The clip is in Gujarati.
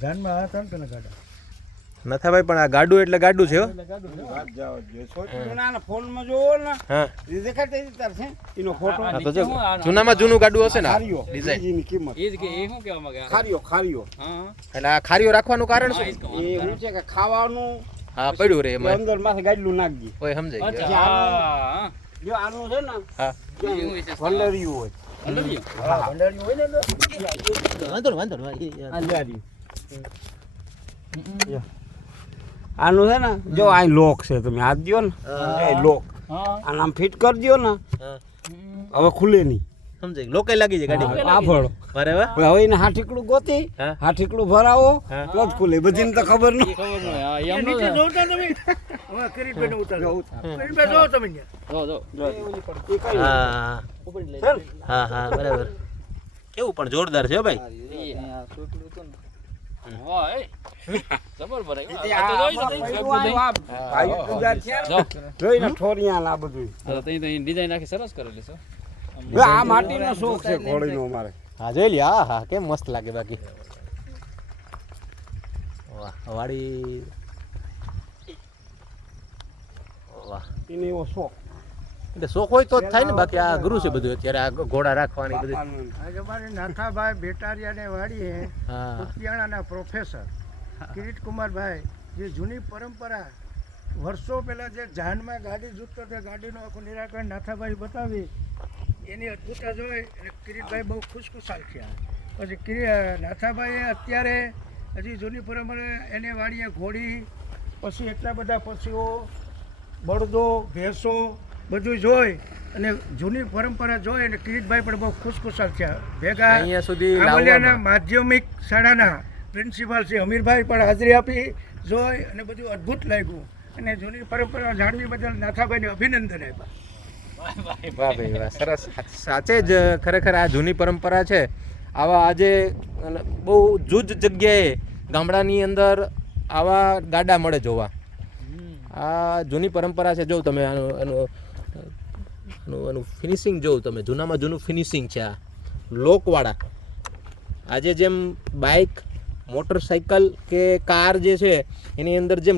ધ્યાનમાં હતા ને તને ગાડા નથાભાઈ પણ આ ગાડું એટલે ગાડું છે હો. ફોનમાં જોવો ને હા દેખાતા તાર છે એનો ફોટો આ તો જો જૂનામાં જૂનું ગાડું હશે ને આ ડિઝાઇન. એની કિંમત એ જ કે એ શું કહેવા માંગે ખારીઓ હા એટલે આ ખારીઓ રાખવાનું કારણ શું? એ શું છે કે ખાવાનું હા પડ્યું રે એમાં અંદર માથે ગાડલું નાખજી ઓય સમજાઈ અચ્છા ગયા. હા જો આનું છે ને હા એવું છે ભંડારીયું હોય હા ભંડારી હોય ને વાંધો નહીં, વાંધો નહીં. ભંડારીયું આનું છે ને જો આ લોક છે તમે હાથ દો ને એ લોક હા આને આમ ફિટ કરી દો ને હા હવે ખુલે નહીં સમજાઈ ગયું. લોકે લાગી જાય ગાડી આ ફળો અરે વાહ. હવે એને હાઠીકડું ગોતી હા. હાઠીકડું ભરાવો હા. તો જ ખુલે બધીને તો ખબર ન ખબર નહીં હા એમ નીચે નો જોતા તમે હવે કિરીટભાઈ ઉતારો કિરીટભાઈ જો તમે ત્યાં. જો હા હા હા બરાબર. કેવું પણ જોરદાર છે હો ભાઈ. વાહ એ જબર ભરાય આ આ તો જોઈ જો જોઈને ઠોરિયા ને આ બધું તો તઈ ડિઝાઇન આખી સરસ કરેલી છે હવે આ માટીનો શોખ છે ઘોડીનો અમારે હા જોઈ લે. હા હા કેમ મસ્ત લાગે બાકી. વાહ વાડી વાહ. એને એવો શોખ એટલે શોખ હોય તો જ થાય ને, બાકી આ ગુરુ છે બધું અત્યારે આ ઘોડા રાખવાની બધી. આજે અમારે નાથાભાઈ બેટારિયાને વાડીએ હા ઉત્યાણાના પ્રોફેસર કિરીટ કુમારભાઈ જે જૂની પરંપરા વર્ષો પહેલાં જે જાનમાં ગાડી જૂટતો તે ગાડીનું આખું નિરાકરણ નાથાભાઈ બતાવી એની અદ્ભુતતા જોઈ અને કિરીટભાઈ બહુ ખુશખુશાલ થયા. પછી નાથાભાઈએ અત્યારે હજી જૂની પરંપરા એને વાડીએ ઘોડી પછી એટલા બધા પશુઓ બળદો ભેંસો બધું જોઈ અને જૂની પરંપરા જોઈ અને કિરીટભાઈ પણ બહુ ખુશખુશાલ થયા. ભેગા અહીંયા સુધી આંબલિયાના લાવવામાં માધ્યમિક શાળાના પ્રિન્સિપાલ શ્રી અમીરભાઈ પણ હાજરી આપી જોઈ અને બધું અદ્ભુત લાગ્યું અને જૂની પરંપરા જાણવી બદલ નાથાભાઈને અભિનંદન આપ્યા. વાહ ભાઈ વાહ, સરસ. સાચે જ ખરેખર આ જૂની પરંપરા છે. આવા આજે બહુ જૂજ જગ્યાએ ગામડાની અંદર આવા ગાડા મળે જોવા. આ જૂની પરંપરા છે. જો તમે આનું ફિનિશિંગ જોઉં તમે, જૂનામાં જૂનું ફિનિશિંગ છે આ લોકવાળા. આજે જેમ બાઇક મોટરસાઇકલ કે કાર જે છે એની અંદર જેમ